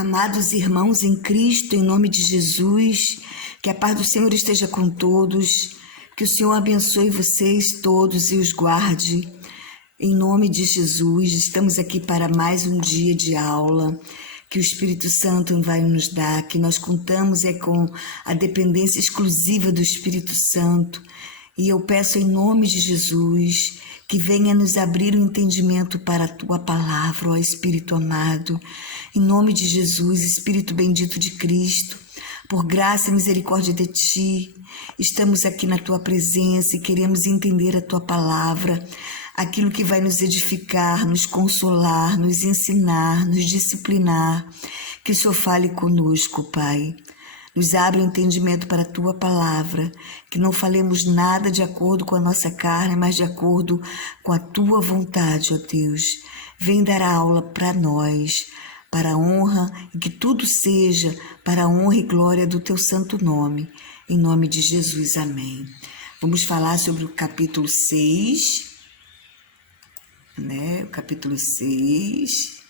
Amados irmãos em Cristo, em nome de Jesus, que a paz do Senhor esteja com todos, que o Senhor abençoe vocês todos e os guarde. Em nome de Jesus, estamos aqui para mais um dia de aula que o Espírito Santo vai nos dar, que nós contamos com a dependência exclusiva do Espírito Santo. E eu peço em nome de Jesus que venha nos abrir o entendimento para a Tua palavra, ó Espírito amado. Em nome de Jesus, Espírito bendito de Cristo, por graça e misericórdia de Ti, estamos aqui na Tua presença e queremos entender a Tua palavra, aquilo que vai nos edificar, nos consolar, nos ensinar, nos disciplinar. Que o Senhor fale conosco, Pai. Nos abre o entendimento para a Tua palavra, que não falemos nada de acordo com a nossa carne, mas de acordo com a Tua vontade, ó Deus. Vem dar a aula para nós, para a honra, e que tudo seja para a honra e glória do Teu santo nome. Em nome de Jesus, amém. Vamos falar sobre o capítulo 6, né? O capítulo 6,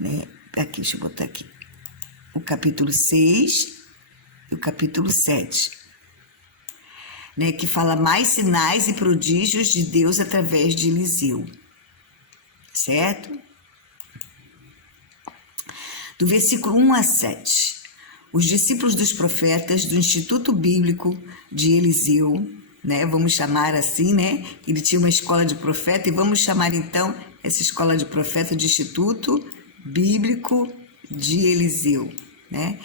né? Aqui, deixa eu botar aqui. O capítulo 6 e o capítulo 7, né, que fala mais sinais e prodígios de Deus através de Eliseu, certo? Do versículo 1 a 7, os discípulos dos profetas do Instituto Bíblico de Eliseu, né, vamos chamar assim, né, ele tinha uma escola de profeta, e vamos chamar então essa escola de profeta de Instituto Bíblico de Eliseu, né?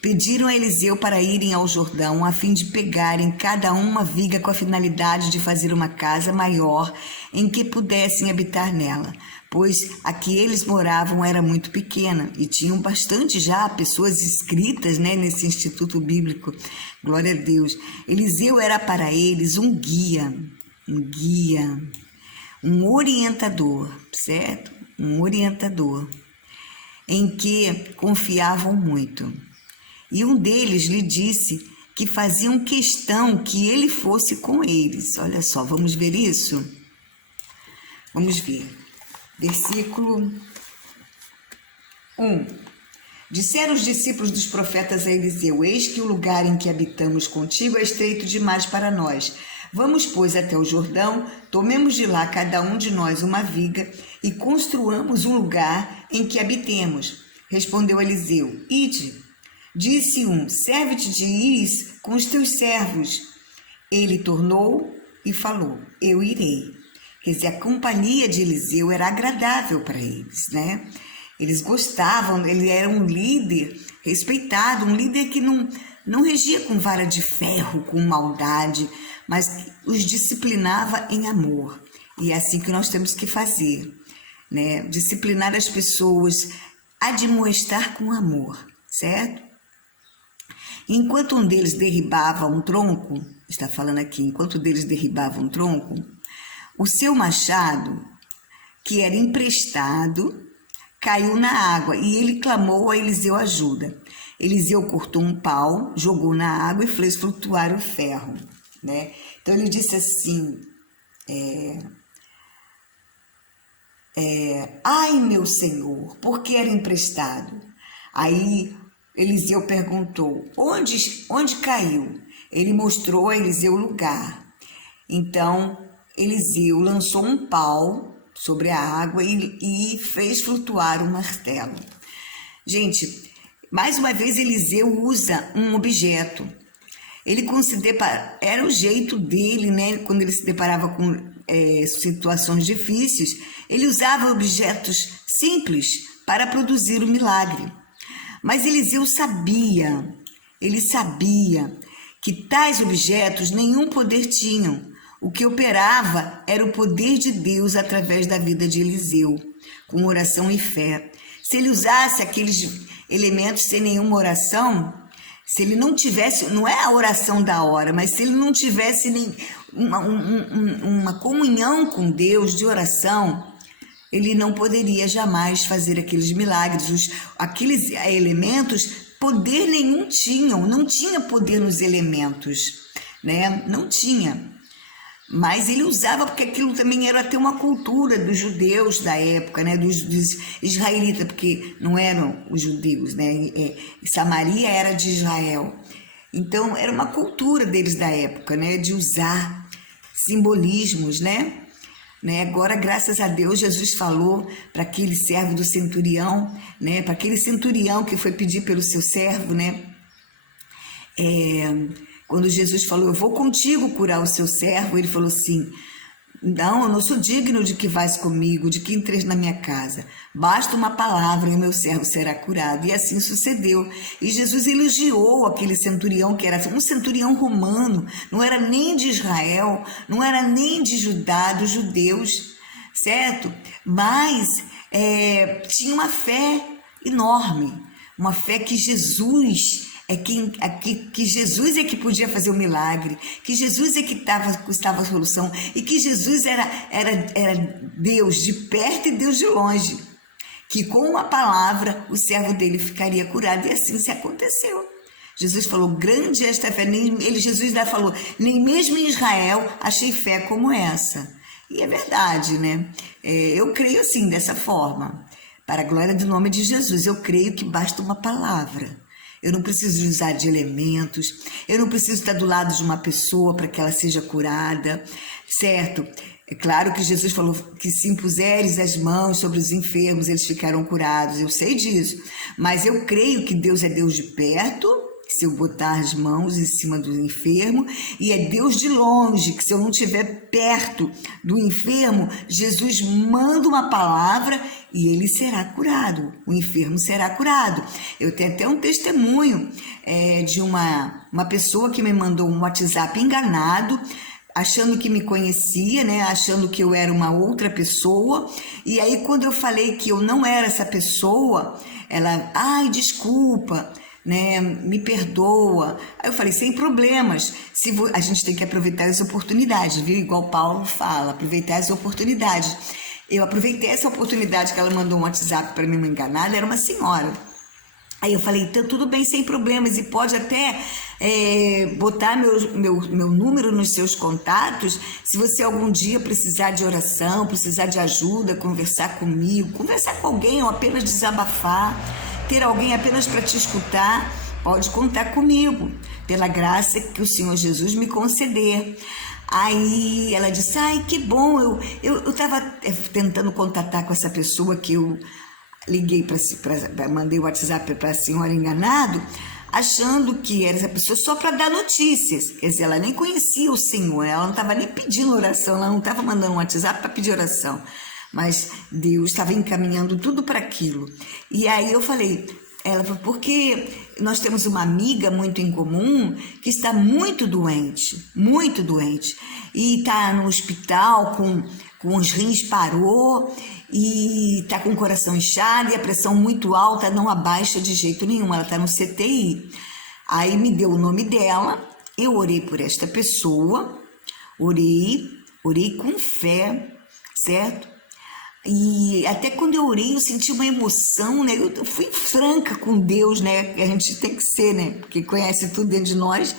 Pediram a Eliseu para irem ao Jordão a fim de pegarem cada um uma viga com a finalidade de fazer uma casa maior em que pudessem habitar nela, pois a que eles moravam era muito pequena e tinham bastante já pessoas inscritas, né, nesse Instituto Bíblico. Glória a Deus. Eliseu era para eles um guia, um orientador, certo? Um orientador em que confiavam muito. E um deles lhe disse que faziam questão que ele fosse com eles. Olha só, vamos ver isso? Vamos ver. Versículo 1. Disseram os discípulos dos profetas a Eliseu: eis que o lugar em que habitamos contigo é estreito demais para nós. Vamos, pois, até o Jordão, tomemos de lá cada um de nós uma viga e construamos um lugar em que habitemos. Respondeu Eliseu: ide. Disse um: serve-te de ires com os teus servos. Ele tornou e falou: eu irei. Quer dizer, a companhia de Eliseu era agradável para eles, né? Eles gostavam, ele era um líder respeitado, um líder que não regia com vara de ferro, com maldade, mas os disciplinava em amor. E é assim que nós temos que fazer, né? Disciplinar as pessoas, admoestar com amor, certo? Enquanto um deles derribava um tronco, está falando aqui, enquanto um deles derribava um tronco, o seu machado, que era emprestado, caiu na água e ele clamou a Eliseu ajuda. Eliseu cortou um pau, jogou na água e fez flutuar o ferro, né? Então ele disse assim: ai, meu senhor, por que era emprestado? Aí Eliseu perguntou: onde caiu? Ele mostrou a Eliseu o lugar. Então Eliseu lançou um pau sobre a água e fez flutuar um martelo. Gente, mais uma vez Eliseu usa um objeto. Ele era o jeito dele, né? Quando ele se deparava com situações difíceis, ele usava objetos simples para produzir o milagre. Mas Eliseu sabia que tais objetos nenhum poder tinham. O que operava era o poder de Deus através da vida de Eliseu, com oração e fé. Se ele usasse aqueles elementos sem nenhuma oração, se ele não tivesse, não é a oração da hora, mas se ele não tivesse nem uma comunhão com Deus de oração, ele não poderia jamais fazer aqueles milagres. Aqueles elementos, poder nenhum tinham, não tinha poder nos elementos, né? Não tinha. Mas ele usava porque aquilo também era até uma cultura dos judeus da época, né? Dos israelitas, porque não eram os judeus, né? Samaria era de Israel. Então era uma cultura deles da época, né? De usar simbolismos, né? Agora, graças a Deus, Jesus falou para aquele servo do centurião, né? Para aquele centurião que foi pedir pelo seu servo, né? Quando Jesus falou, eu vou contigo curar o seu servo, ele falou assim, não, eu não sou digno de que vais comigo, de que entres na minha casa. Basta uma palavra e o meu servo será curado. E assim sucedeu. E Jesus elogiou aquele centurião, que era um centurião romano, não era nem de Israel, não era nem de Judá, dos judeus, certo? Mas tinha uma fé enorme, uma fé que Jesus que Jesus é que podia fazer o milagre, que Jesus é que estava a solução, e que Jesus era Deus de perto e Deus de longe, que com uma palavra o servo dele ficaria curado, e assim se aconteceu. Jesus falou, grande é esta fé, Jesus ainda falou, nem mesmo em Israel achei fé como essa. E é verdade, né? Eu creio assim, dessa forma, para a glória do nome de Jesus, eu creio que basta uma palavra. Eu não preciso usar de elementos, eu não preciso estar do lado de uma pessoa para que ela seja curada, certo? É claro que Jesus falou que se impuseres as mãos sobre os enfermos, eles ficarão curados, eu sei disso. Mas eu creio que Deus é Deus de perto, se eu botar as mãos em cima do enfermo, e é Deus de longe, que se eu não estiver perto do enfermo, Jesus manda uma palavra e ele será curado, o enfermo será curado. Eu tenho até um testemunho de uma pessoa que me mandou um WhatsApp enganado, achando que me conhecia, né? Achando que eu era uma outra pessoa, e aí quando eu falei que eu não era essa pessoa, ela, ai, desculpa, né, me perdoa. Aí eu falei, sem problemas, a gente tem que aproveitar as oportunidades, viu? Igual Paulo fala, aproveitar as oportunidades. Eu aproveitei essa oportunidade que ela mandou um WhatsApp para mim me enganar, ela era uma senhora. Aí eu falei, então tudo bem, sem problemas, e pode até botar meu número nos seus contatos, se você algum dia precisar de oração, precisar de ajuda, conversar comigo, conversar com alguém ou apenas desabafar, ter alguém apenas para te escutar, pode contar comigo, pela graça que o Senhor Jesus me conceder. Aí ela disse, ai, que bom, eu estava tentando contatar com essa pessoa que eu liguei mandei o WhatsApp para a senhora enganado, achando que era essa pessoa só para dar notícias. Quer dizer, ela nem conhecia o Senhor, ela não estava nem pedindo oração, ela não estava mandando um WhatsApp para pedir oração. Mas Deus estava encaminhando tudo para aquilo. E aí eu falei, ela falou, porque nós temos uma amiga muito em comum que está muito doente, e está no hospital com os rins parou, e está com o coração inchado e a pressão muito alta, não abaixa de jeito nenhum, ela está no CTI. Aí me deu o nome dela, eu orei por esta pessoa, orei com fé, certo? E até quando eu orei, eu senti uma emoção, né? Eu fui franca com Deus, né? A gente tem que ser, né? Porque conhece tudo dentro de nós.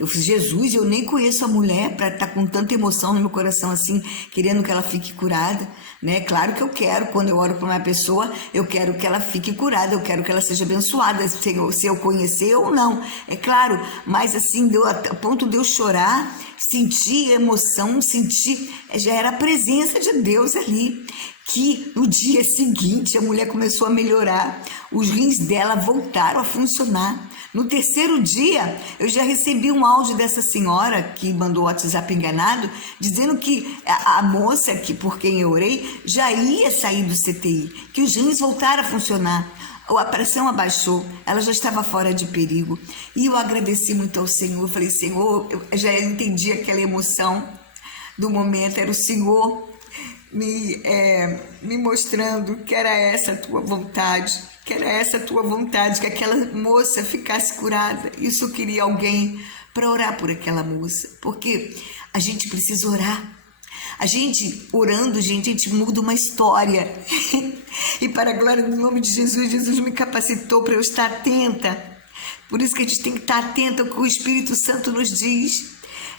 Eu fiz, Jesus, eu nem conheço a mulher para estar com tanta emoção no meu coração assim, querendo que ela fique curada, né? Claro que eu quero, quando eu oro para uma pessoa, eu quero que ela fique curada, eu quero que ela seja abençoada, se eu conhecer ou não, é claro. Mas assim, deu a ponto de eu chorar, sentir emoção, já era a presença de Deus ali. Que no dia seguinte a mulher começou a melhorar, os rins dela voltaram a funcionar. No terceiro dia, eu já recebi um áudio dessa senhora que mandou o WhatsApp enganado, dizendo que a moça por quem eu orei já ia sair do CTI, que os rins voltaram a funcionar, a pressão abaixou, ela já estava fora de perigo. E eu agradeci muito ao Senhor, falei, Senhor, eu já entendi aquela emoção do momento, era o Senhor me mostrando que era essa a tua vontade, que aquela moça ficasse curada. Isso eu queria alguém para orar por aquela moça, porque a gente precisa orar. A gente, orando, a gente muda uma história. E para a glória do nome de Jesus, Jesus me capacitou para eu estar atenta. Por isso que a gente tem que estar atenta ao que o Espírito Santo nos diz.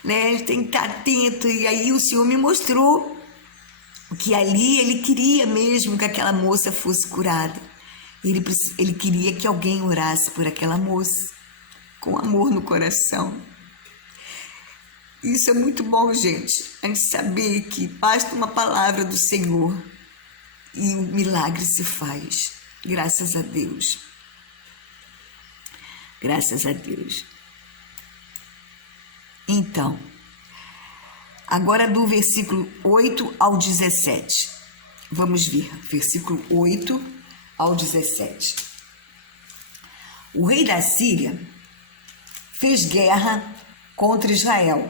né? A gente tem que estar atento. E aí o Senhor me mostrou que ali ele queria mesmo que aquela moça fosse curada. Ele queria que alguém orasse por aquela moça, com amor no coração. Isso é muito bom, gente. A gente saber que basta uma palavra do Senhor e o milagre se faz. Graças a Deus. Graças a Deus. Então, agora do versículo 8 ao 17. Vamos ver, versículo 8 ao 17. O rei da Síria fez guerra contra Israel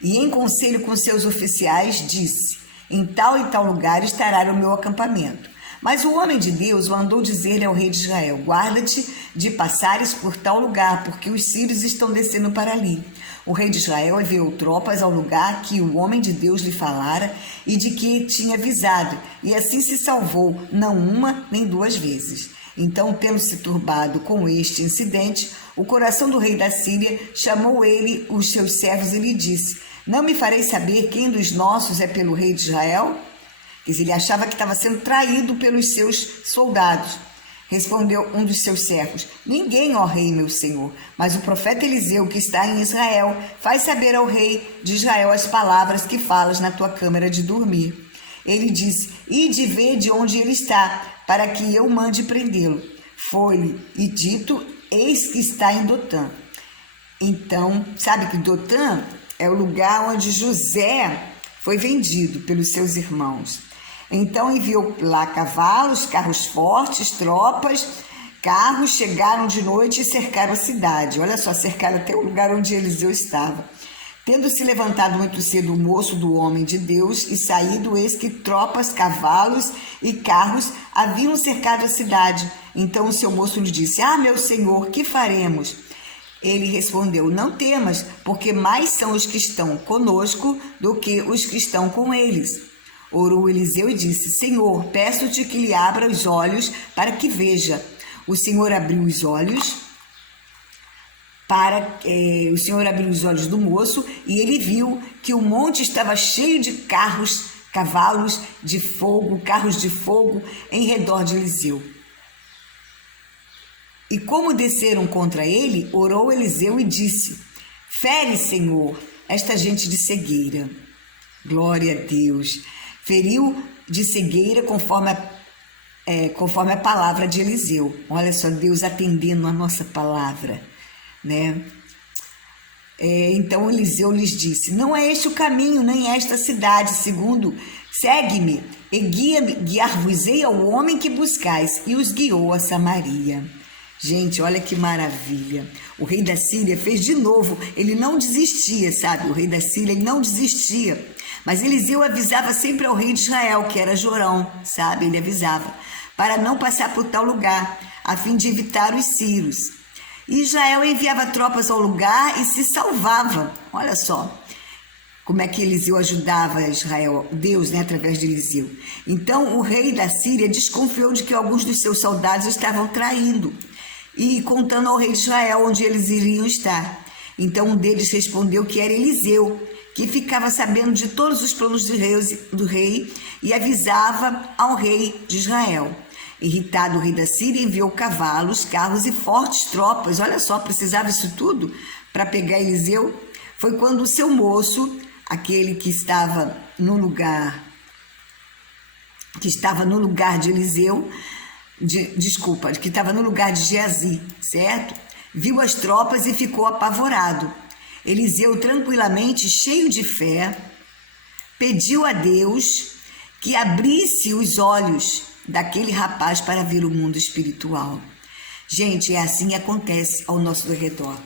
e, em conselho com seus oficiais, disse: em tal e tal lugar estará o meu acampamento. Mas o homem de Deus mandou dizer-lhe ao rei de Israel: guarda-te de passares por tal lugar, porque os sírios estão descendo para ali. O rei de Israel enviou tropas ao lugar que o homem de Deus lhe falara e de que tinha avisado, e assim se salvou, não uma nem duas vezes. Então, tendo-se turbado com este incidente, o coração do rei da Síria chamou ele os seus servos e lhe disse: não me farei saber quem dos nossos é pelo rei de Israel? Quer dizer, ele achava que estava sendo traído pelos seus soldados. Respondeu um dos seus servos: ninguém, ó rei, meu senhor, mas o profeta Eliseu, que está em Israel, faz saber ao rei de Israel as palavras que falas na tua câmara de dormir. Ele disse: ide ver de onde ele está, para que eu mande prendê-lo. Foi-lhe e dito: eis que está em Dotã. Então, sabe que Dotã é o lugar onde José foi vendido pelos seus irmãos. Então enviou lá cavalos, carros fortes, tropas, carros, chegaram de noite e cercaram a cidade. Olha só, cercaram até o lugar onde Eliseu estava. Tendo se levantado muito cedo o moço do homem de Deus e saído, eis que tropas, cavalos e carros haviam cercado a cidade. Então o seu moço lhe disse: ah, meu senhor, que faremos? Ele respondeu: não temas, porque mais são os que estão conosco do que os que estão com eles. Orou Eliseu e disse: Senhor, peço-te que lhe abra os olhos para que veja. O Senhor abriu os olhos do moço, e ele viu que o monte estava cheio de carros, cavalos de fogo, carros de fogo em redor de Eliseu. E como desceram contra ele, orou Eliseu e disse: fere, Senhor, esta gente de cegueira. Glória a Deus. Feriu de cegueira conforme a palavra de Eliseu. Olha só, Deus atendendo a nossa palavra, né? Então Eliseu lhes disse: não é este o caminho, nem esta cidade, segundo, segue-me e guiar-vos-ei ao homem que buscais. E os guiou a Samaria. Gente, olha que maravilha. O rei da Síria fez de novo, ele não desistia, sabe? O rei da Síria, ele não desistia. Mas Eliseu avisava sempre ao rei de Israel, que era Jorão, sabe? Ele avisava, para não passar por tal lugar, a fim de evitar os sírios. E Israel enviava tropas ao lugar e se salvava. Olha só como é que Eliseu ajudava Israel, Deus, né, através de Eliseu. Então o rei da Síria desconfiou de que alguns dos seus soldados estavam traindo e contando ao rei de Israel onde eles iriam estar. Então um deles respondeu que era Eliseu, que ficava sabendo de todos os planos do rei e avisava ao rei de Israel. Irritado, o rei da Síria enviou cavalos, carros e fortes tropas. Olha só, precisava isso tudo para pegar Eliseu. Foi quando o seu moço, aquele que estava no lugar de Eliseu, que estava no lugar de Geazi, certo? Viu as tropas e ficou apavorado. Eliseu, tranquilamente, cheio de fé, pediu a Deus que abrisse os olhos daquele rapaz para ver o mundo espiritual. Gente, é assim que acontece ao nosso redor.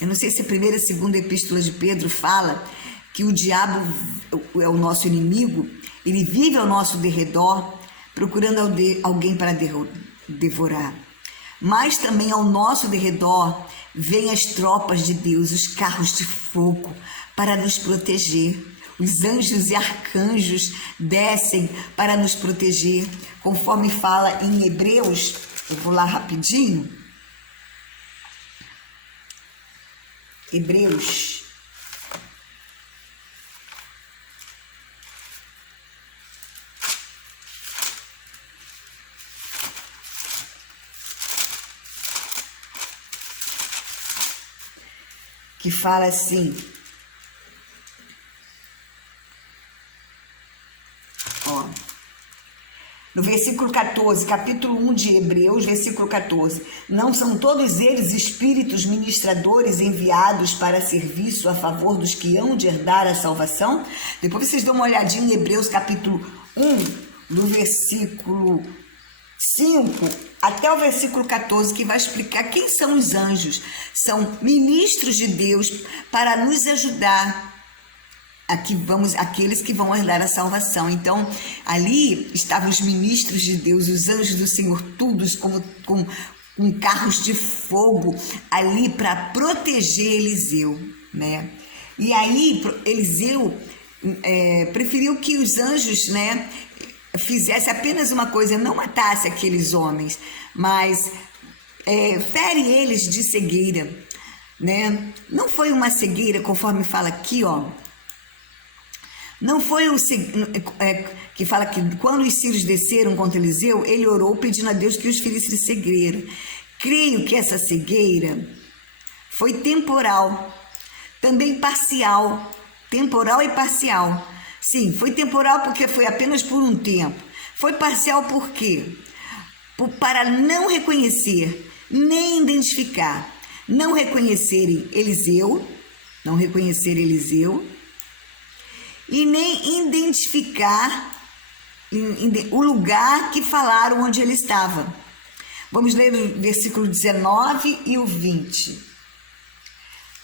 Eu não sei se a primeira e segunda epístola de Pedro fala que o diabo é o nosso inimigo, ele vive ao nosso derredor, procurando alguém para devorar. Mas também ao nosso derredor vêm as tropas de Deus, os carros de fogo, para nos proteger. Os anjos e arcanjos descem para nos proteger, conforme fala em Hebreus. Eu vou lá rapidinho. Hebreus. Que fala assim, ó, no versículo 14, capítulo 1 de Hebreus, versículo 14. Não são todos eles espíritos ministradores enviados para serviço a favor dos que hão de herdar a salvação? Depois vocês dão uma olhadinha em Hebreus, capítulo 1, no versículo 5 até o versículo 14, que vai explicar quem são os anjos. São ministros de Deus para nos ajudar. Aqueles que vão herdar a salvação. Então, ali estavam os ministros de Deus, os anjos do Senhor, todos com carros de fogo ali para proteger Eliseu, né? E aí, Eliseu preferiu que os anjos, né, fizesse apenas uma coisa, não matasse aqueles homens, mas fere eles de cegueira, né? Não foi uma cegueira, conforme fala aqui, ó. Não foi que fala que quando os sírios desceram contra Eliseu, ele orou pedindo a Deus que os ferisse de cegueira. Creio que essa cegueira foi temporal, também parcial, temporal e parcial. Sim, foi temporal porque foi apenas por um tempo. Foi parcial por quê? Para não reconhecer, nem identificar, não reconhecerem Eliseu, e nem identificar o lugar que falaram onde ele estava. Vamos ler o versículo 19 e o 20.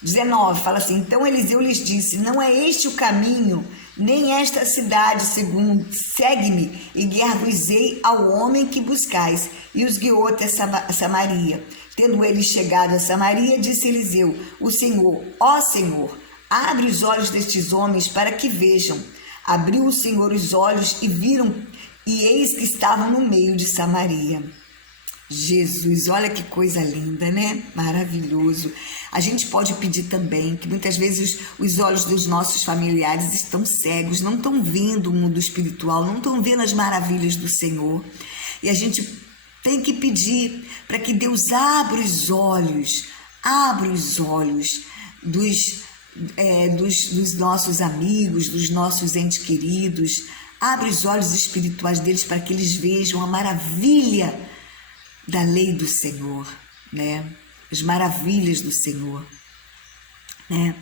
19 fala assim: então Eliseu lhes disse, não é este o caminho, nem esta cidade, segundo, segue-me e guiar-vos-ei ao homem que buscais. E os guiou até Samaria. Tendo eles chegado a Samaria, disse Eliseu, o Senhor, ó Senhor, abre os olhos destes homens para que vejam. Abriu o Senhor os olhos e viram, e eis que estavam no meio de Samaria. Jesus, olha que coisa linda, né? Maravilhoso. A gente pode pedir também, que muitas vezes os olhos dos nossos familiares estão cegos, não estão vendo o mundo espiritual, não estão vendo as maravilhas do Senhor. E a gente tem que pedir para que Deus abra os olhos dos nossos amigos, dos nossos entes queridos. Abre os olhos espirituais deles para que eles vejam a maravilha da lei do Senhor, né? As maravilhas do Senhor, né?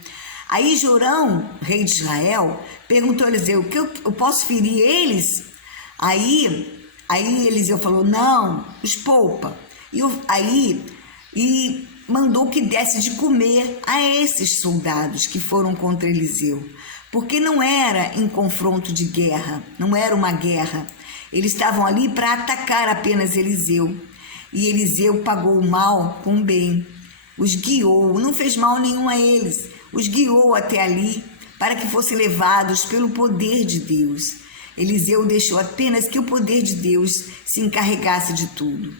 Aí Jorão, rei de Israel, perguntou a Eliseu, que eu posso ferir eles? Aí Eliseu falou, não, os poupa. E mandou que desse de comer a esses soldados que foram contra Eliseu, porque não era em confronto de guerra, não era uma guerra. Eles estavam ali para atacar apenas Eliseu. E Eliseu pagou o mal com o bem, os guiou, não fez mal nenhum a eles, os guiou até ali para que fossem levados pelo poder de Deus. Eliseu deixou apenas que o poder de Deus se encarregasse de tudo.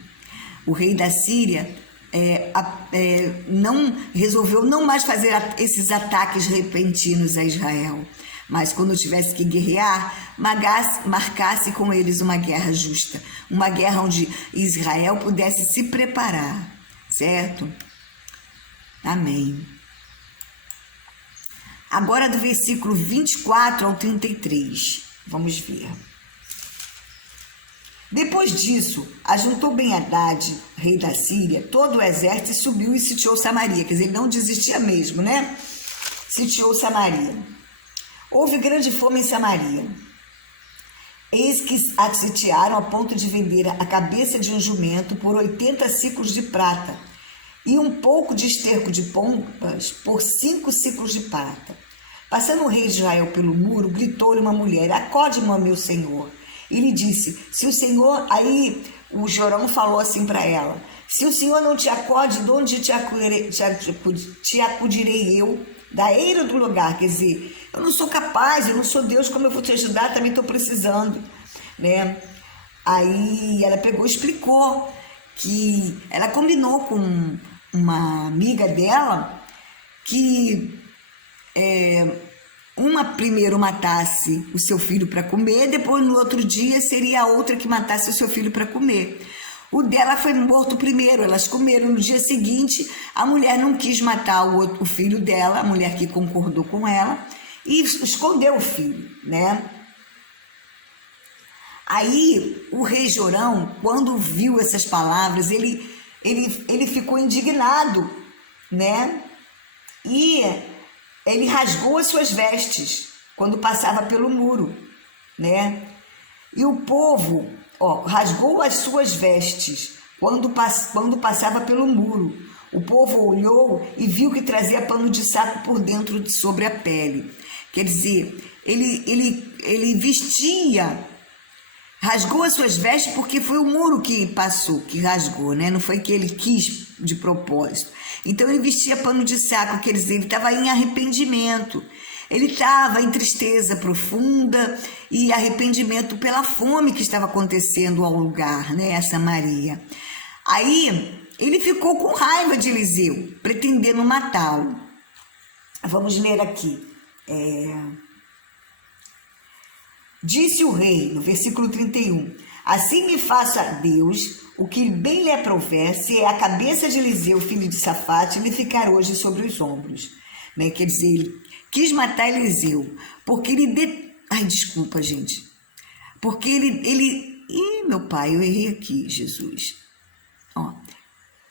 O rei da Síria resolveu não mais fazer esses ataques repentinos a Israel, mas quando tivesse que guerrear, marcasse com eles uma guerra justa, uma guerra onde Israel pudesse se preparar, certo? Amém. Agora do versículo 24 ao 33, vamos ver. Depois disso, ajuntou Ben-Hadad, rei da Síria, todo o exército e subiu e sitiou Samaria. Quer dizer, ele não desistia mesmo, né? Sitiou Samaria. Houve grande fome em Samaria. Eis que a sitiaram a ponto de vender a cabeça de um jumento por 80 siclos de prata e um pouco de esterco de pombas por 5 siclos de prata. Passando o rei de Israel pelo muro, gritou-lhe uma mulher, acode-me, meu senhor. E lhe disse, se o Senhor... Aí o Jorão falou assim para ela, se o Senhor não te acode, de onde te acudirei eu? Da eira do lugar, quer dizer, eu não sou capaz, eu não sou Deus, como eu vou te ajudar? Também estou precisando, né? Aí ela pegou e explicou que ela combinou com uma amiga dela que uma primeiro matasse o seu filho para comer, depois no outro dia seria a outra que matasse o seu filho para comer. O dela foi morto primeiro, elas comeram. No dia seguinte, a mulher não quis matar o filho dela, a mulher que concordou com ela, e escondeu o filho, né? Aí, o rei Jorão, quando viu essas palavras, ele ficou indignado, né? E ele rasgou as suas vestes quando passava pelo muro, né? E o povo, rasgou as suas vestes quando passava pelo muro. O povo olhou e viu que trazia pano de saco por dentro sobre a pele. Quer dizer, ele vestia, rasgou as suas vestes porque foi o muro que passou, que rasgou, né? Não foi que ele quis de propósito. Então ele vestia pano de saco, quer dizer, ele estava em arrependimento. Ele estava em tristeza profunda e arrependimento pela fome que estava acontecendo ao lugar, né, a Samaria. Aí ele ficou com raiva de Eliseu, pretendendo matá-lo. Vamos ler aqui. Disse o rei, no versículo 31, assim me faça Deus o que bem lhe aprouver, se é a cabeça de Eliseu, filho de Safate, lhe ficar hoje sobre os ombros. Né? Quer dizer, ele quis matar Eliseu, porque ele... Ai, desculpa, gente. Porque ele... Ih, meu pai, eu errei aqui, Jesus.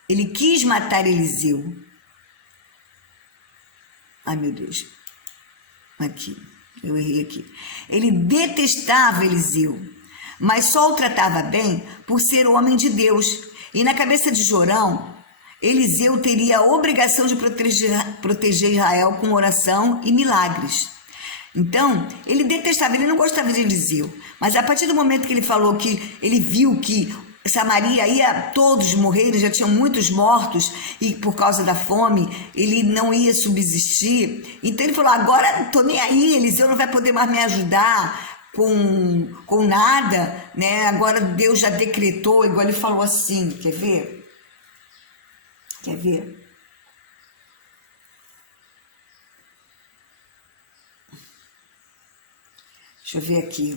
Ele quis matar Eliseu. Ai, meu Deus. Aqui, eu errei aqui. Ele detestava Eliseu, mas só o tratava bem por ser homem de Deus. E na cabeça de Jorão, Eliseu teria a obrigação de proteger Israel com oração e milagres. Então, ele detestava, ele não gostava de Eliseu. Mas a partir do momento que ele falou que ele viu que Samaria ia todos morrer, já tinham muitos mortos, e por causa da fome, ele não ia subsistir. Então ele falou, agora não estou nem aí, Eliseu não vai poder mais me ajudar com nada, né? Agora Deus já decretou, igual ele falou assim, quer ver? Quer ver? Deixa eu ver aqui.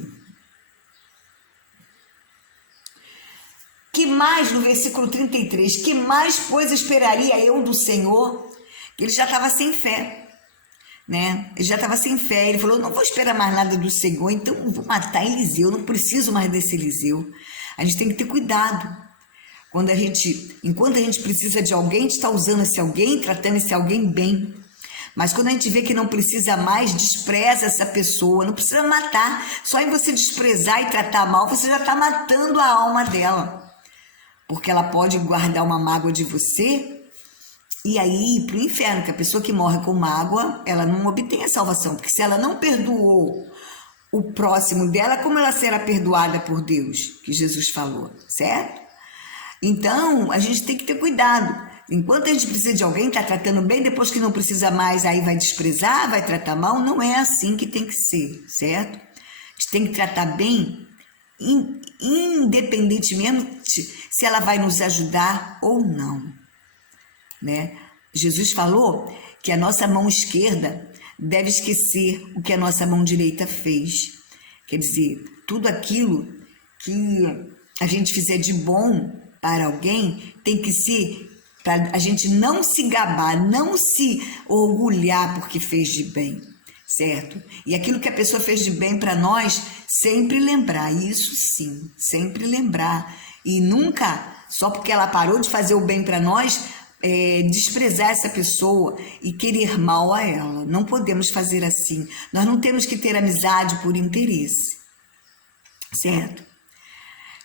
Que mais, no versículo 33, que mais coisa esperaria eu do Senhor? Ele já estava sem fé, né? Ele já estava sem fé. Ele falou, não vou esperar mais nada do Senhor, então vou matar Eliseu, não preciso mais desse Eliseu. A gente tem que ter cuidado. Enquanto a gente precisa de alguém, a gente está usando esse alguém, tratando esse alguém bem. Mas quando a gente vê que não precisa mais, despreza essa pessoa, não precisa matar. Só em você desprezar e tratar mal, você já está matando a alma dela. Porque ela pode guardar uma mágoa de você e aí ir para o inferno, que a pessoa que morre com mágoa, ela não obtém a salvação. Porque se ela não perdoou o próximo dela, como ela será perdoada por Deus? Que Jesus falou, certo? Então, a gente tem que ter cuidado. Enquanto a gente precisa de alguém, está tratando bem, depois que não precisa mais, aí vai desprezar, vai tratar mal. Não é assim que tem que ser, certo? A gente tem que tratar bem, independentemente se ela vai nos ajudar ou não, né? Jesus falou que a nossa mão esquerda deve esquecer o que a nossa mão direita fez. Quer dizer, tudo aquilo que a gente fizer de bom para alguém tem que ser para a gente não se gabar, não se orgulhar porque fez de bem, certo? E aquilo que a pessoa fez de bem para nós, sempre lembrar, isso sim, sempre lembrar. E nunca, só porque ela parou de fazer o bem para nós, desprezar essa pessoa e querer mal a ela. Não podemos fazer assim. Nós não temos que ter amizade por interesse, certo?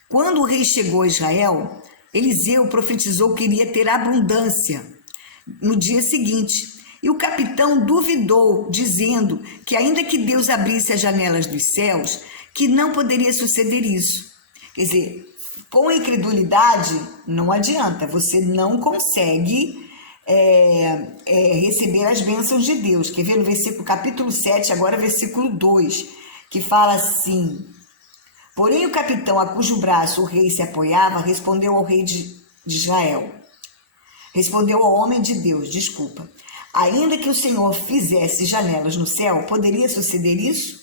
Quando o rei chegou a Israel, Eliseu profetizou que iria ter abundância no dia seguinte. E o capitão duvidou, dizendo que ainda que Deus abrisse as janelas dos céus, que não poderia suceder isso. Quer dizer, com a incredulidade não adianta, você não consegue receber as bênçãos de Deus. Quer ver no versículo, capítulo 7, agora versículo 2, que fala assim... Porém, o capitão a cujo braço o rei se apoiava respondeu ao rei de Israel. Respondeu ao homem de Deus, desculpa. ainda que o Senhor fizesse janelas no céu, poderia suceder isso?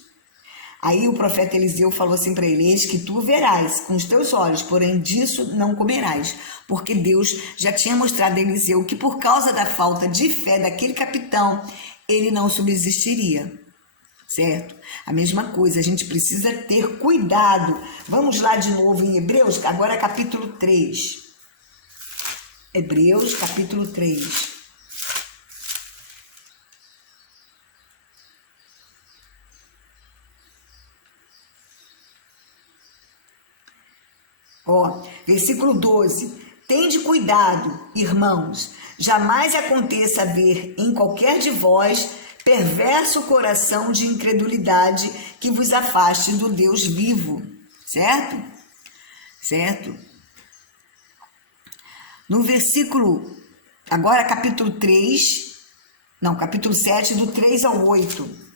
Aí o profeta Eliseu falou assim para ele: eis que tu verás com os teus olhos, porém disso não comerás. Porque Deus já tinha mostrado a Eliseu que por causa da falta de fé daquele capitão, ele não subsistiria. Certo? A mesma coisa, a gente precisa ter cuidado. Vamos lá de novo em Hebreus, agora capítulo 3. Hebreus, capítulo 3. Versículo 12. Tende cuidado, irmãos, jamais aconteça haver em qualquer de vós perverso coração de incredulidade que vos afaste do Deus vivo. Certo? Certo? No versículo, agora capítulo 7, do 3 ao 8.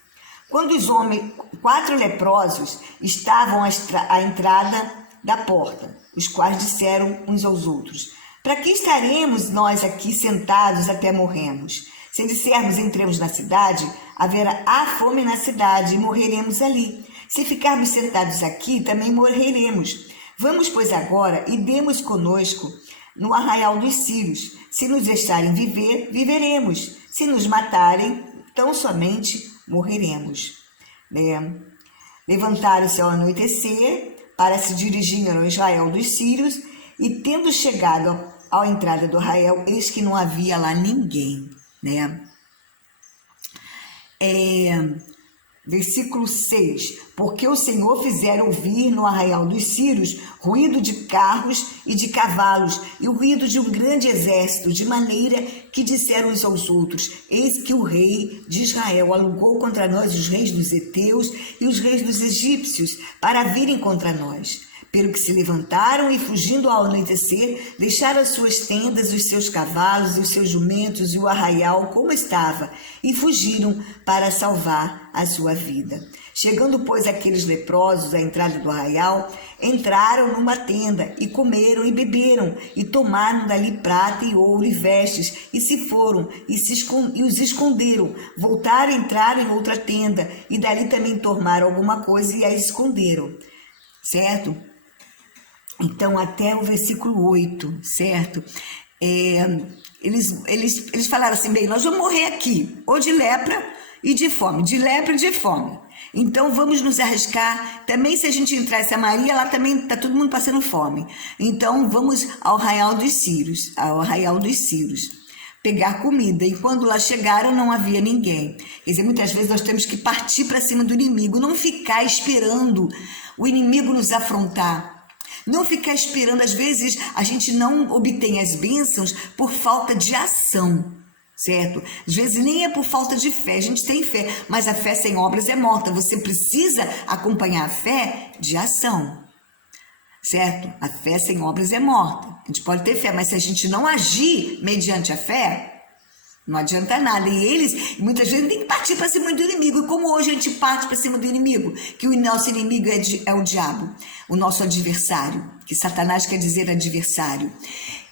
Quando os homens, 4 leprosos, estavam à entrada da porta, os quais disseram uns aos outros: para que estaremos nós aqui sentados até morrermos? Se dissermos entremos na cidade, haverá fome na cidade e morreremos ali. Se ficarmos sentados aqui, também morreremos. Vamos, pois, agora e demos conosco no arraial dos sírios. Se nos deixarem viver, viveremos. Se nos matarem, tão somente morreremos. Levantaram-se ao anoitecer para se dirigirem ao Israel dos sírios, e tendo chegado à entrada do arraial, eis que não havia lá ninguém, Versículo 6. Porque o Senhor fizera ouvir no arraial dos sírios ruído de carros e de cavalos, e o ruído de um grande exército, de maneira que disseram uns aos outros: eis que o rei de Israel alugou contra nós os reis dos heteus e os reis dos egípcios, para virem contra nós. Pelo que se levantaram e, fugindo ao anoitecer, deixaram as suas tendas, os seus cavalos, os seus jumentos e o arraial como estava, e fugiram para salvar a sua vida. Chegando, pois, aqueles leprosos à entrada do arraial, entraram numa tenda, e comeram e beberam, e tomaram dali prata e ouro e vestes, e se foram, e os esconderam. Voltaram, entraram em outra tenda, e dali também tomaram alguma coisa e a esconderam. Certo? Então, até o versículo 8, certo? Eles falaram assim: bem, nós vamos morrer aqui, ou de lepra e de fome, de lepra e de fome. Então, vamos nos arriscar. Também, se a gente entrar em Samaria, lá também está todo mundo passando fome. Então, vamos ao arraial dos sírios, pegar comida. E quando lá chegaram, não havia ninguém. Quer dizer, muitas vezes nós temos que partir para cima do inimigo, não ficar esperando o inimigo nos afrontar. Não ficar esperando. Às vezes a gente não obtém as bênçãos por falta de ação, certo? Às vezes nem é por falta de fé. A gente tem fé, mas a fé sem obras é morta. Você precisa acompanhar a fé de ação, certo? A fé sem obras é morta. A gente pode ter fé, mas se a gente não agir mediante a fé, não adianta nada. E eles, muitas vezes, tem que partir para cima do inimigo. E como hoje a gente parte para cima do inimigo? Que o nosso inimigo é o diabo, o nosso adversário. Que Satanás quer dizer adversário.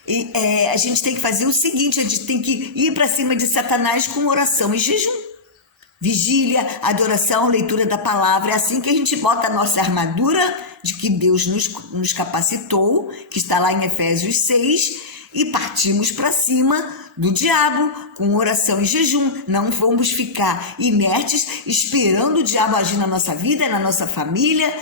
E a gente tem que fazer o seguinte: a gente tem que ir para cima de Satanás com oração e jejum. Vigília, adoração, leitura da palavra. É assim que a gente bota a nossa armadura de que Deus nos capacitou, que está lá em Efésios 6, e partimos para cima do diabo com oração e jejum. Não vamos ficar inertes esperando o diabo agir na nossa vida, na nossa família,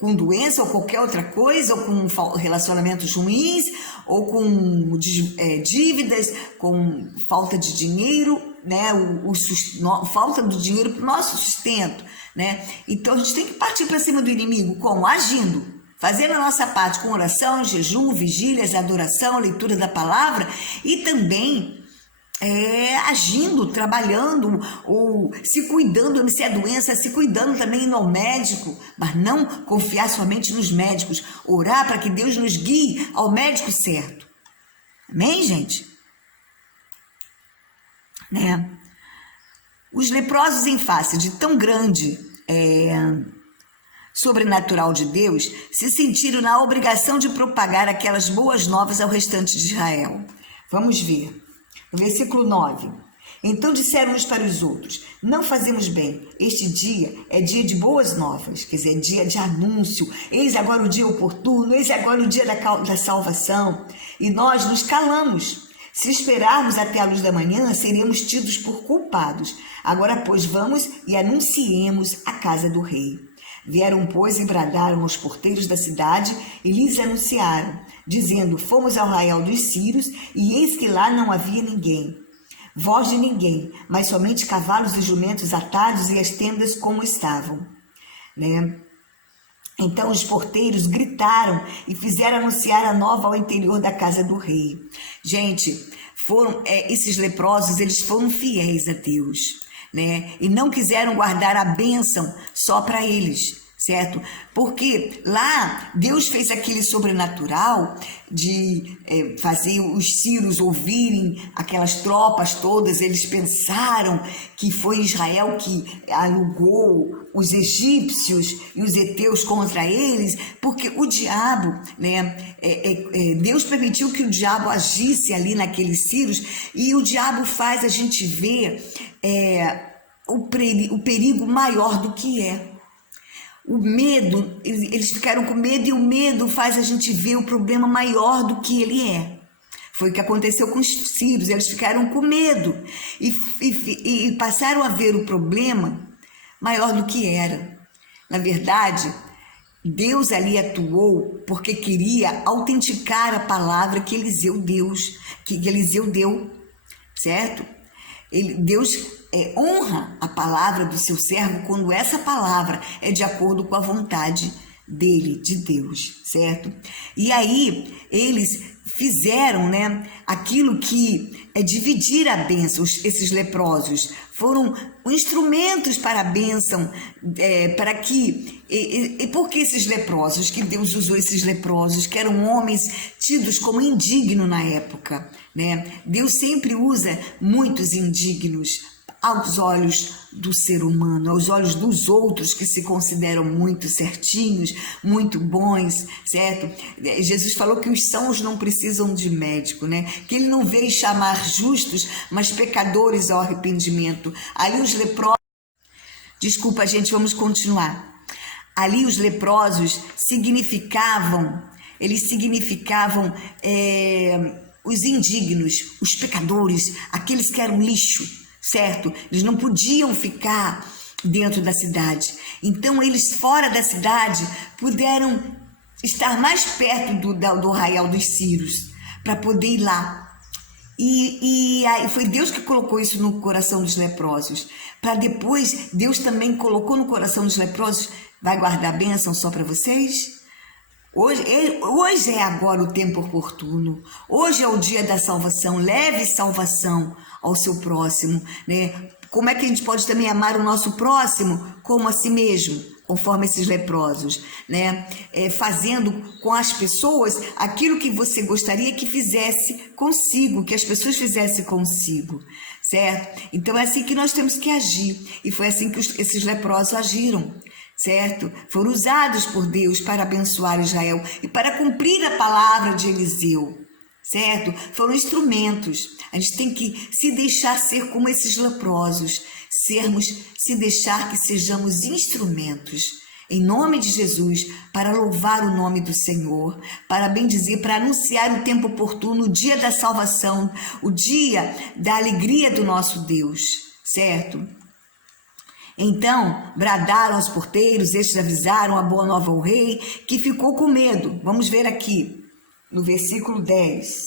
com doença ou qualquer outra coisa, ou com relacionamentos ruins, ou com dívidas, com falta de dinheiro, falta do dinheiro para o nosso sustento, Então a gente tem que partir para cima do inimigo, como? Agindo, fazendo a nossa parte com oração, jejum, vigílias, adoração, leitura da palavra, e também agindo, trabalhando, ou se cuidando, se é doença, se cuidando também no médico, mas não confiar somente nos médicos, orar para que Deus nos guie ao médico certo. Amém, gente? Os leprosos, em face de tão grande sobrenatural de Deus, se sentiram na obrigação de propagar aquelas boas novas ao restante de Israel. Vamos ver. No versículo 9. Então disseram uns para os outros: não fazemos bem, este dia é dia de boas novas, quer dizer, dia de anúncio, eis agora o dia oportuno, eis agora o dia da salvação, e nós nos calamos. Se esperarmos até a luz da manhã, seremos tidos por culpados. Agora, pois, vamos e anunciemos a casa do rei. Vieram, pois, e bradaram aos porteiros da cidade e lhes anunciaram, dizendo: fomos ao arraial dos Sírios, e eis que lá não havia ninguém. Voz de ninguém, mas somente cavalos e jumentos atados e as tendas como estavam, né? Então os porteiros gritaram e fizeram anunciar a nova ao interior da casa do rei. Gente, esses leprosos, eles foram fiéis a Deus, né? E não quiseram guardar a bênção só para eles, certo? Porque lá Deus fez aquele sobrenatural de fazer os sírios ouvirem aquelas tropas todas. Eles pensaram que foi Israel que alugou os egípcios e os heteus contra eles, porque o diabo, né, Deus permitiu que o diabo agisse ali naqueles sírios, e o diabo faz a gente ver o perigo maior do que é. O medo, eles ficaram com medo, e o medo faz a gente ver o problema maior do que ele é. Foi o que aconteceu com os sírios, eles ficaram com medo e passaram a ver o problema maior do que era. Na verdade, Deus ali atuou porque queria autenticar a palavra que Eliseu deu, certo? Deus honra a palavra do seu servo quando essa palavra é de acordo com a vontade dele, de Deus, certo? E aí eles fizeram, né, aquilo que é dividir a bênção. Esses leprosos foram instrumentos para a bênção, para que... E por que esses leprosos? Que Deus usou esses leprosos, que eram homens tidos como indignos na época, né? Deus sempre usa muitos indignos aos olhos do ser humano, aos olhos dos outros que se consideram muito certinhos, muito bons, certo? Jesus falou que os sãos não precisam de médico, né? Que ele não veio chamar justos, mas pecadores ao arrependimento. Ali os leprosos... Desculpa, gente, vamos continuar. Ali os leprosos significavam os indignos, os pecadores, aqueles que eram lixo, certo? Eles não podiam ficar dentro da cidade. Então, eles fora da cidade puderam estar mais perto do arraial dos sírios, para poder ir lá. E aí foi Deus que colocou isso no coração dos leprosos. Para depois, Deus também colocou no coração dos leprosos: vai guardar a bênção só para vocês? Hoje é agora o tempo oportuno. Hoje é o dia da salvação. Leve salvação ao seu próximo, né? Como é que a gente pode também amar o nosso próximo como a si mesmo, conforme esses leprosos, né? Fazendo com as pessoas aquilo que você gostaria que fizesse consigo, que as pessoas fizessem consigo, certo? Então é assim que nós temos que agir, e foi assim que esses leprosos agiram, certo? Foram usados por Deus para abençoar Israel e para cumprir a palavra de Eliseu, certo? Foram instrumentos. A gente tem que se deixar ser como esses leprosos, se deixar que sejamos instrumentos, em nome de Jesus, para louvar o nome do Senhor, para bendizer, para anunciar o tempo oportuno, o dia da salvação, o dia da alegria do nosso Deus, certo? Então, bradaram aos porteiros, estes avisaram a boa nova ao rei, que ficou com medo. Vamos ver aqui, no versículo 12.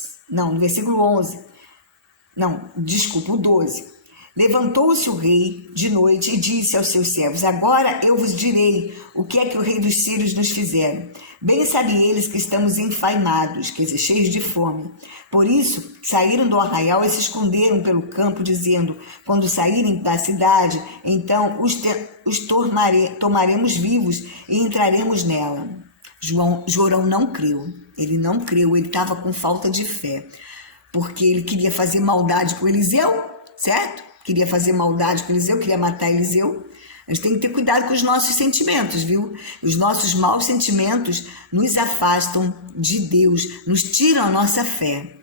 Levantou-se o rei de noite e disse aos seus servos: agora eu vos direi o que é que o rei dos sírios nos fizeram. Bem sabem eles que estamos enfaimados, quer dizer, cheios de fome. Por isso, saíram do arraial e se esconderam pelo campo, dizendo: quando saírem da cidade, então os tomaremos vivos e entraremos nela. Jorão não creu. Ele não creu, ele estava com falta de fé, porque ele queria fazer maldade com Eliseu, certo? Queria fazer maldade com Eliseu, queria matar Eliseu. A gente tem que ter cuidado com os nossos sentimentos, viu? Os nossos maus sentimentos nos afastam de Deus, nos tiram a nossa fé,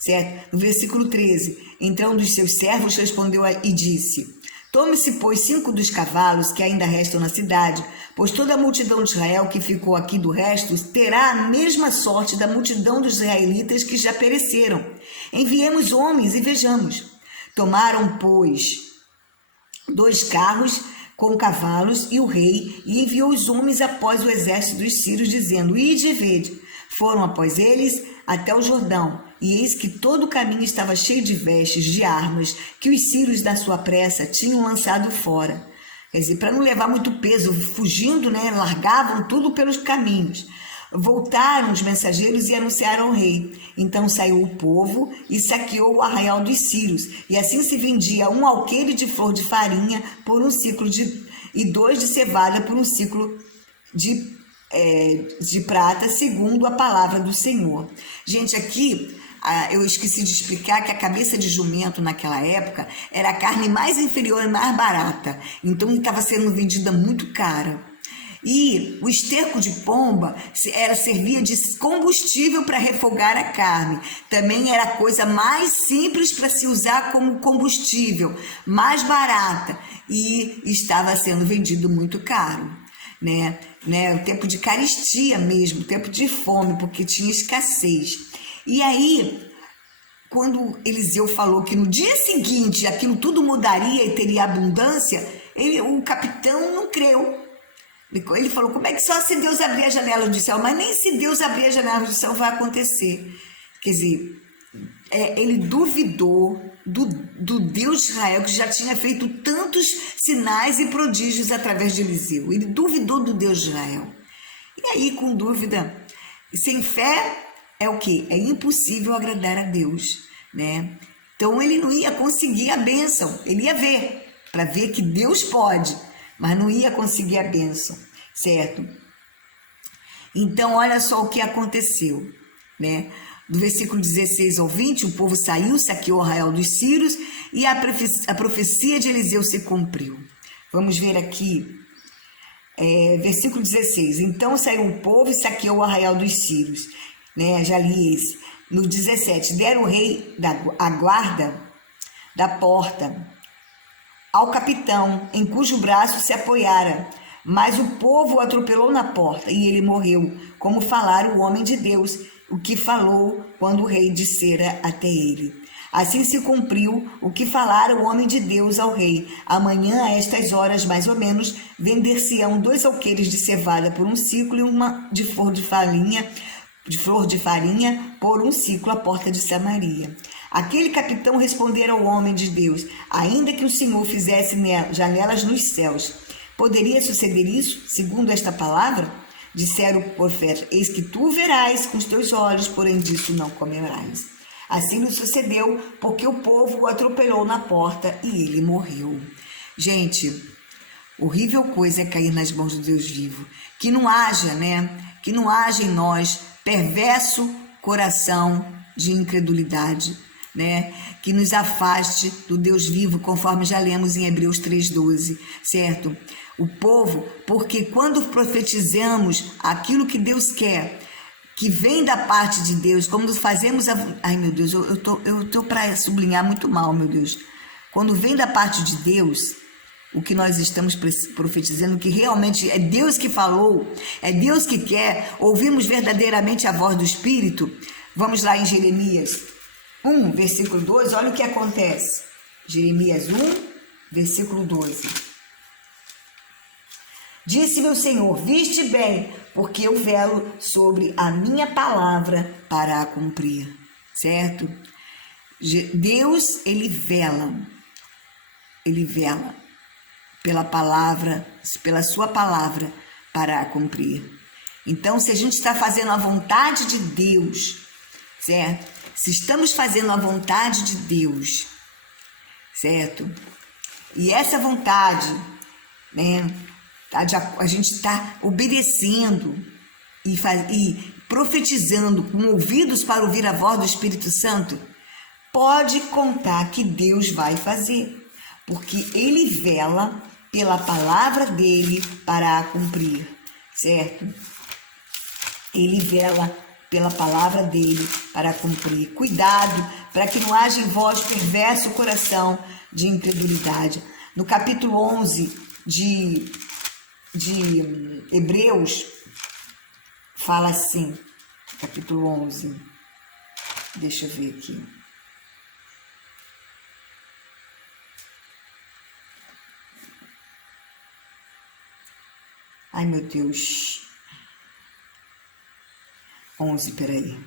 certo? No versículo 13, então um dos seus servos respondeu e disse: tome-se, pois, 5 dos cavalos que ainda restam na cidade, pois toda a multidão de Israel que ficou aqui do resto terá a mesma sorte da multidão dos israelitas que já pereceram. Enviemos homens e vejamos. Tomaram, pois, 2 carros com cavalos e o rei, e enviou os homens após o exército dos sírios, dizendo: ide e vede. Foram após eles até o Jordão, e eis que todo o caminho estava cheio de vestes, de armas, que os sírios, da sua pressa, tinham lançado fora. Quer dizer, para não levar muito peso, fugindo, né, largavam tudo pelos caminhos. Voltaram os mensageiros e anunciaram ao rei. Então saiu o povo e saqueou o arraial dos sírios, e assim se vendia 1 alqueire de flor de farinha por 1 ciclo e 2 de cevada por 1 ciclo de prata, segundo a palavra do Senhor. Gente, aqui eu esqueci de explicar que a cabeça de jumento naquela época era a carne mais inferior e mais barata, então estava sendo vendida muito cara. E o esterco de pomba servia de combustível para refogar a carne. Também era a coisa mais simples para se usar como combustível, mais barata, e estava sendo vendido muito caro, né? O tempo de carestia mesmo, o tempo de fome, porque tinha escassez. E aí, quando Eliseu falou que no dia seguinte aquilo tudo mudaria e teria abundância, o capitão não creu. Ele falou: como é que só se Deus abrir a janela do céu? Mas nem se Deus abrir a janela do céu vai acontecer. Quer dizer, ele duvidou do Deus de Israel, que já tinha feito tantos sinais e prodígios através de Eliseu. Ele duvidou do Deus de Israel. E aí, com dúvida, sem fé, é o quê? É impossível agradar a Deus, né? Então, ele não ia conseguir a bênção. Ele ia ver, para ver que Deus pode, mas não ia conseguir a bênção, certo? Então, olha só o que aconteceu, né? Do versículo 16 ao 20, o povo saiu, saqueou o arraial dos sírios, e a profecia de Eliseu se cumpriu. Vamos ver aqui, versículo 16. Então saiu o povo e saqueou o arraial dos sírios, né? Já li esse. No 17, deram o rei a guarda da porta ao capitão, em cujo braço se apoiara. Mas o povo o atropelou na porta, e ele morreu, como falara o homem de Deus, o que falou quando o rei dissera até ele. Assim se cumpriu o que falara o homem de Deus ao rei. Amanhã, a estas horas, mais ou menos, vender-se-ão 2 alqueires de cevada por 1 ciclo e uma de flor de farinha por 1 ciclo à porta de Samaria. Aquele capitão respondera ao homem de Deus: ainda que o Senhor fizesse janelas nos céus, poderia suceder isso, segundo esta palavra? Disseram o profeta: eis que tu verás com os teus olhos, porém disso não comerás. Assim lhe sucedeu, porque o povo o atropelou na porta e ele morreu. Gente, horrível coisa é cair nas mãos do Deus vivo. Que não haja, Que não haja em nós perverso coração de incredulidade, Que nos afaste do Deus vivo, conforme já lemos em Hebreus 3:12, certo? O povo, porque quando profetizamos aquilo que Deus quer, que vem da parte de Deus, como fazemos ai meu Deus, eu tô para sublinhar muito mal, meu Deus. Quando vem da parte de Deus, o que nós estamos profetizando, que realmente é Deus que falou, é Deus que quer, ouvimos verdadeiramente a voz do Espírito. Vamos lá em Jeremias 1, versículo 12, olha o que acontece. Jeremias 1, versículo 12. Disse-me o Senhor: viste bem, porque eu velo sobre a minha palavra para a cumprir, certo? Deus, ele vela pela palavra, pela sua palavra para a cumprir. Então, se a gente está fazendo a vontade de Deus, certo? Se estamos fazendo a vontade de Deus, certo? E essa vontade, a gente está obedecendo e profetizando com ouvidos para ouvir a voz do Espírito Santo, pode contar que Deus vai fazer, porque Ele vela pela palavra dele para a cumprir, certo? Ele vela pela palavra dele para cumprir. Cuidado para que não haja em vós perverso coração de incredulidade. No capítulo 11 de Hebreus, fala assim, capítulo 11, deixa eu ver aqui. Ai, meu Deus. 11, peraí.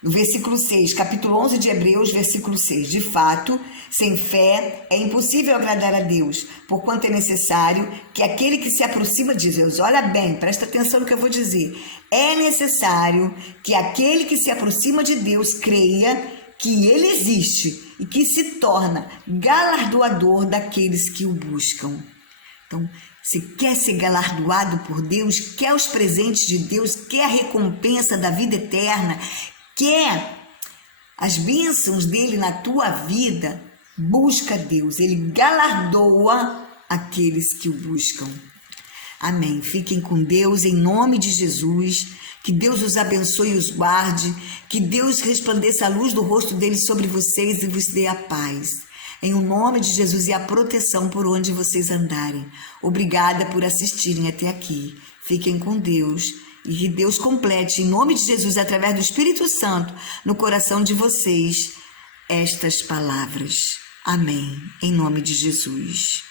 No versículo 6, capítulo 11 de Hebreus, versículo 6. De fato, sem fé é impossível agradar a Deus, porquanto é necessário que aquele que se aproxima de Deus, olha bem, presta atenção no que eu vou dizer. É necessário que aquele que se aproxima de Deus creia que ele existe e que se torna galardoador daqueles que o buscam. Então, se quer ser galardoado por Deus, quer os presentes de Deus, quer a recompensa da vida eterna, quer as bênçãos dele na tua vida, busca Deus. Ele galardoa aqueles que o buscam. Amém. Fiquem com Deus em nome de Jesus. Que Deus os abençoe e os guarde. Que Deus resplandeça a luz do rosto dele sobre vocês e vos dê a paz. Em o nome de Jesus e a proteção por onde vocês andarem. Obrigada por assistirem até aqui. Fiquem com Deus e que Deus complete, em nome de Jesus, através do Espírito Santo, no coração de vocês, estas palavras. Amém. Em nome de Jesus.